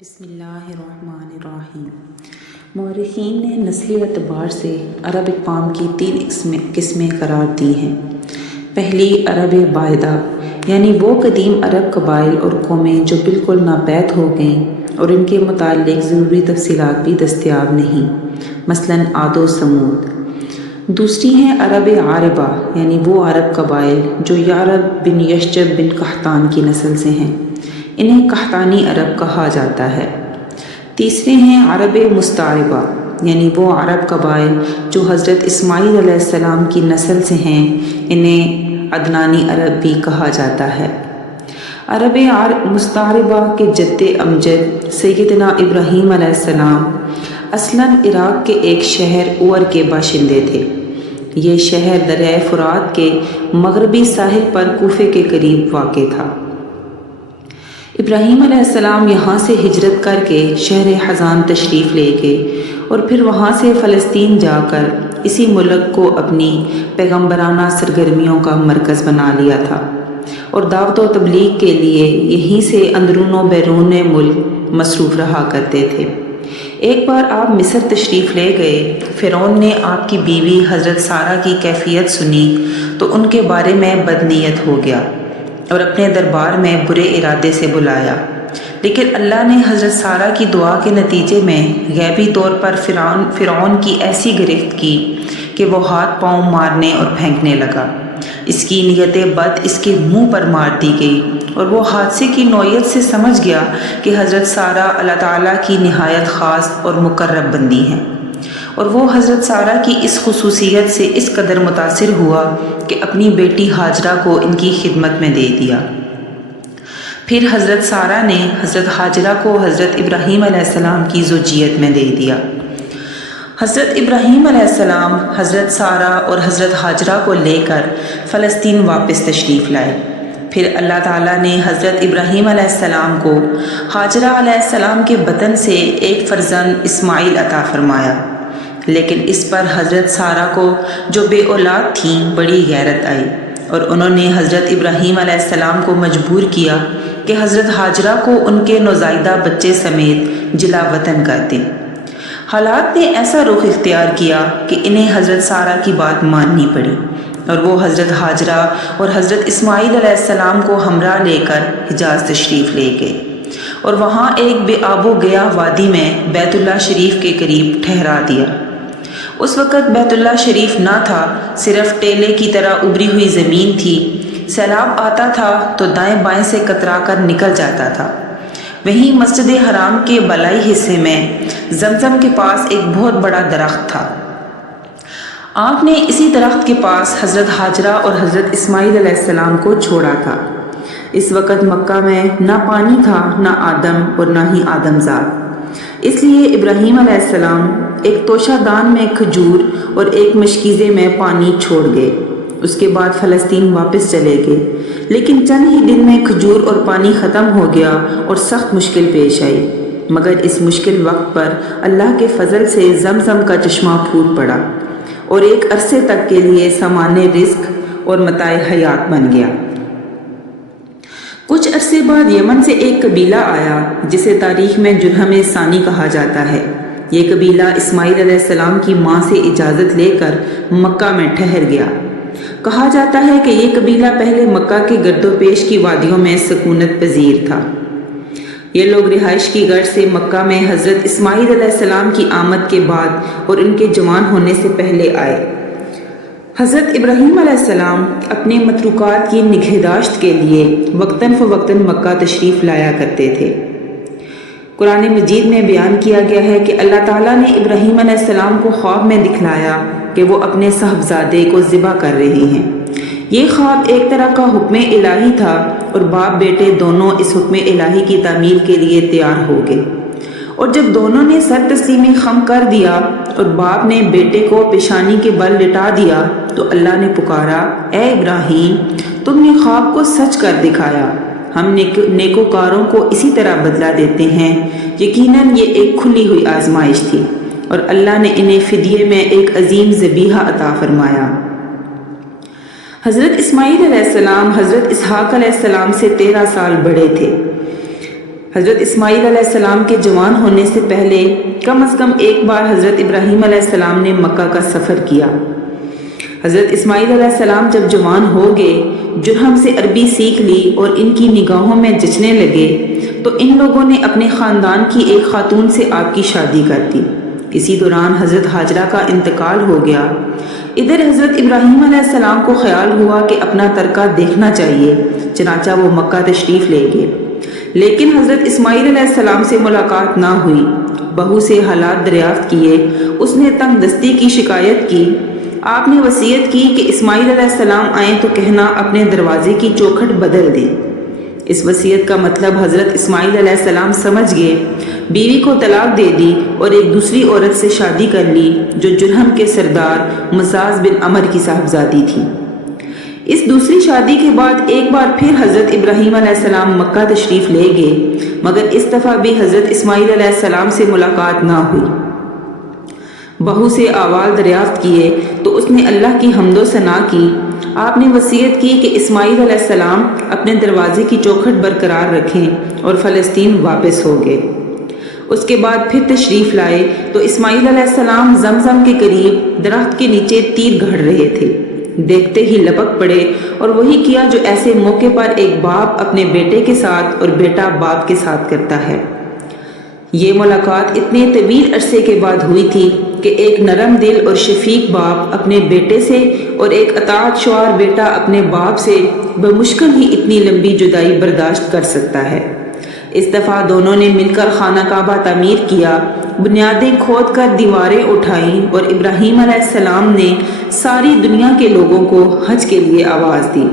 بسم اللہ الرحمن الرحیم۔ مورخین نے نسلی اعتبار سے عرب اقوام کی 3 قسمیں قرار دی ہیں۔ پہلی عرب بائدہ یعنی وہ قدیم عرب قبائل اور قومیں جو بالکل ناپید ہو گئیں اور ان کے متعلق ضروری تفصیلات بھی دستیاب نہیں، مثلاً عاد و ثمود۔ دوسری ہیں عرب عاربہ یعنی وہ عرب قبائل جو یعرب بن یشجب بن قحطان کی نسل سے ہیں، انہیں قحطانی عرب کہا جاتا ہے۔ تیسرے ہیں عرب مستعربہ یعنی وہ عرب قبائل جو حضرت اسماعیل علیہ السلام کی نسل سے ہیں، انہیں عدنانی عرب بھی کہا جاتا ہے۔ عرب مستعربہ کے جد امجد سیدنا ابراہیم علیہ السلام اصلاً عراق کے ایک شہر اور کے باشندے تھے۔ یہ شہر دریائے فرات کے مغربی ساحل پر کوفے کے قریب واقع تھا۔ ابراہیم علیہ السلام یہاں سے ہجرت کر کے شہر حزان تشریف لے گئے اور پھر وہاں سے فلسطین جا کر اسی ملک کو اپنی پیغمبرانہ سرگرمیوں کا مرکز بنا لیا تھا اور دعوت و تبلیغ کے لیے یہیں سے اندرون و بیرون ملک مصروف رہا کرتے تھے۔ ایک بار آپ مصر تشریف لے گئے، فرعون نے آپ کی بیوی حضرت سارہ کی کیفیت سنی تو ان کے بارے میں بدنیت ہو گیا اور اپنے دربار میں برے ارادے سے بلایا، لیکن اللہ نے حضرت سارہ کی دعا کے نتیجے میں غیبی طور پر فرعون کی ایسی گرفت کی کہ وہ ہاتھ پاؤں مارنے اور پھینکنے لگا۔ اس کی نیت بد اس کے منہ پر مار دی گئی اور وہ حادثے کی نوعیت سے سمجھ گیا کہ حضرت سارہ اللہ تعالیٰ کی نہایت خاص اور مقرب بندی ہیں، اور وہ حضرت سارہ کی اس خصوصیت سے اس قدر متاثر ہوا کہ اپنی بیٹی ہاجرہ کو ان کی خدمت میں دے دیا۔ پھر حضرت سارہ نے حضرت ہاجرہ کو حضرت ابراہیم علیہ السلام کی زوجیت میں دے دیا۔ حضرت ابراہیم علیہ السلام حضرت سارہ اور حضرت ہاجرہ کو لے کر فلسطین واپس تشریف لائے۔ پھر اللہ تعالیٰ نے حضرت ابراہیم علیہ السلام کو ہاجرہ علیہ السلام کے بطن سے ایک فرزند اسماعیل عطا فرمایا، لیکن اس پر حضرت سارہ کو جو بے اولاد تھیں بڑی غیرت آئی اور انہوں نے حضرت ابراہیم علیہ السلام کو مجبور کیا کہ حضرت ہاجرہ کو ان کے نوزائیدہ بچے سمیت جلا وطن کر دیں۔ حالات نے ایسا رخ اختیار کیا کہ انہیں حضرت سارہ کی بات ماننی پڑی اور وہ حضرت ہاجرہ اور حضرت اسماعیل علیہ السلام کو ہمراہ لے کر حجاز تشریف لے گئے اور وہاں ایک بے آب و گیاہ وادی میں بیت اللہ شریف کے قریب ٹھہرا دیا۔ اس وقت بیت اللہ شریف نہ تھا، صرف ٹیلے کی طرح ابری ہوئی زمین تھی۔ سیلاب آتا تھا تو دائیں بائیں سے کترا کر نکل جاتا تھا۔ وہیں مسجد حرام کے بالائی حصے میں زمزم کے پاس ایک بہت بڑا درخت تھا۔ آپ نے اسی درخت کے پاس حضرت ہاجرہ اور حضرت اسماعیل علیہ السلام کو چھوڑا تھا۔ اس وقت مکہ میں نہ پانی تھا، نہ آدم اور نہ ہی آدم زاد، اس لیے ابراہیم علیہ السلام ایک توشہ دان میں کھجور اور ایک مشکیزے میں پانی چھوڑ گئے۔ اس کے بعد فلسطین واپس چلے گئے، لیکن چند ہی دن میں کھجور اور پانی ختم ہو گیا اور سخت مشکل پیش آئی، مگر اس مشکل وقت پر اللہ کے فضل سے زمزم کا چشمہ پھوٹ پڑا اور ایک عرصے تک کے لیے سامان رزق اور متاع حیات بن گیا۔ کچھ عرصے بعد یمن سے ایک قبیلہ آیا جسے تاریخ میں جرہم ثانی کہا جاتا ہے۔ یہ قبیلہ اسماعیل علیہ السلام کی ماں سے اجازت لے کر مکہ میں ٹھہر گیا۔ کہا جاتا ہے کہ یہ قبیلہ پہلے مکہ کے گرد و پیش کی وادیوں میں سکونت پذیر تھا۔ یہ لوگ رہائش کی غرض سے مکہ میں حضرت اسماعیل علیہ السلام کی آمد کے بعد اور ان کے جوان ہونے سے پہلے آئے۔ حضرت ابراہیم علیہ السلام اپنے متروکات کی نگہداشت کے لیے وقتاً فوقتاً مکہ تشریف لایا کرتے تھے۔ قرآن مجید میں بیان کیا گیا ہے کہ اللہ تعالیٰ نے ابراہیم علیہ السلام کو خواب میں دکھلایا کہ وہ اپنے صاحبزادے کو ذبح کر رہے ہیں۔ یہ خواب ایک طرح کا حکم الہی تھا اور باپ بیٹے دونوں اس حکم الہی کی تعمیل کے لیے تیار ہو گئے، اور جب دونوں نے سر تسلیمی خم کر دیا اور باپ نے بیٹے کو پیشانی کے بل لٹا دیا تو اللہ نے پکارا، اے ابراہیم، تم نے خواب کو سچ کر دکھایا، ہم نیکوکاروں کو اسی طرح بدلہ دیتے ہیں۔ یقیناً یہ ایک کھلی ہوئی آزمائش تھی اور اللہ نے انہیں فدیے میں ایک عظیم ذبیحہ عطا فرمایا۔ حضرت اسماعیل علیہ السلام حضرت اسحاق علیہ السلام سے 13 سال بڑے تھے۔ حضرت اسماعیل علیہ السلام کے جوان ہونے سے پہلے کم از کم ایک بار حضرت ابراہیم علیہ السلام نے مکہ کا سفر کیا۔ حضرت اسماعیل علیہ السلام جب جوان ہو گئے، جرہم سے عربی سیکھ لی اور ان کی نگاہوں میں جچنے لگے تو ان لوگوں نے اپنے خاندان کی ایک خاتون سے آپ کی شادی کر دی۔ اسی دوران حضرت ہاجرہ کا انتقال ہو گیا۔ ادھر حضرت ابراہیم علیہ السلام کو خیال ہوا کہ اپنا ترکہ دیکھنا چاہیے، چنانچہ وہ مکہ تشریف لے گئے، لیکن حضرت اسماعیل علیہ السلام سے ملاقات نہ ہوئی۔ بہو سے حالات دریافت کیے، اس نے تنگ دستی کی شکایت کی۔ آپ نے وصیت کی کہ اسماعیل علیہ السلام آئیں تو کہنا اپنے دروازے کی چوکھٹ بدل دیں۔ اس وصیت کا مطلب حضرت اسماعیل علیہ السلام سمجھ گئے، بیوی کو طلاق دے دی اور ایک دوسری عورت سے شادی کر لی جو جرہم کے سردار مزاز بن عمر کی صاحبزادی تھی۔ اس دوسری شادی کے بعد ایک بار پھر حضرت ابراہیم علیہ السلام مکہ تشریف لے گئے، مگر اس دفعہ بھی حضرت اسماعیل علیہ السلام سے ملاقات نہ ہوئی۔ بہو سے احوال دریافت کیے تو اس نے اللہ کی حمد و ثنا کی۔ آپ نے وصیت کی کہ اسماعیل علیہ السلام اپنے دروازے کی چوکھٹ برقرار رکھیں اور فلسطین واپس ہو گئے۔ اس کے بعد پھر تشریف لائے تو اسماعیل علیہ السلام زمزم کے قریب درخت کے نیچے تیر گھڑ رہے تھے۔ دیکھتے ہی لپک پڑے اور وہی کیا جو ایسے موقع پر ایک باپ اپنے بیٹے کے ساتھ اور بیٹا باپ کے ساتھ کرتا ہے۔ یہ ملاقات اتنے طویل عرصے کے بعد ہوئی تھی کہ ایک نرم دل اور شفیق باپ اپنے بیٹے سے اور ایک اطاعت شعار بیٹا اپنے باپ سے بمشکل ہی اتنی لمبی جدائی برداشت کر سکتا ہے۔ اس دفعہ دونوں نے مل کر خانہ کعبہ تعمیر کیا، بنیادیں کھود کر دیواریں اٹھائیں اور ابراہیم علیہ السلام نے ساری دنیا کے لوگوں کو حج کے لیے آواز دی۔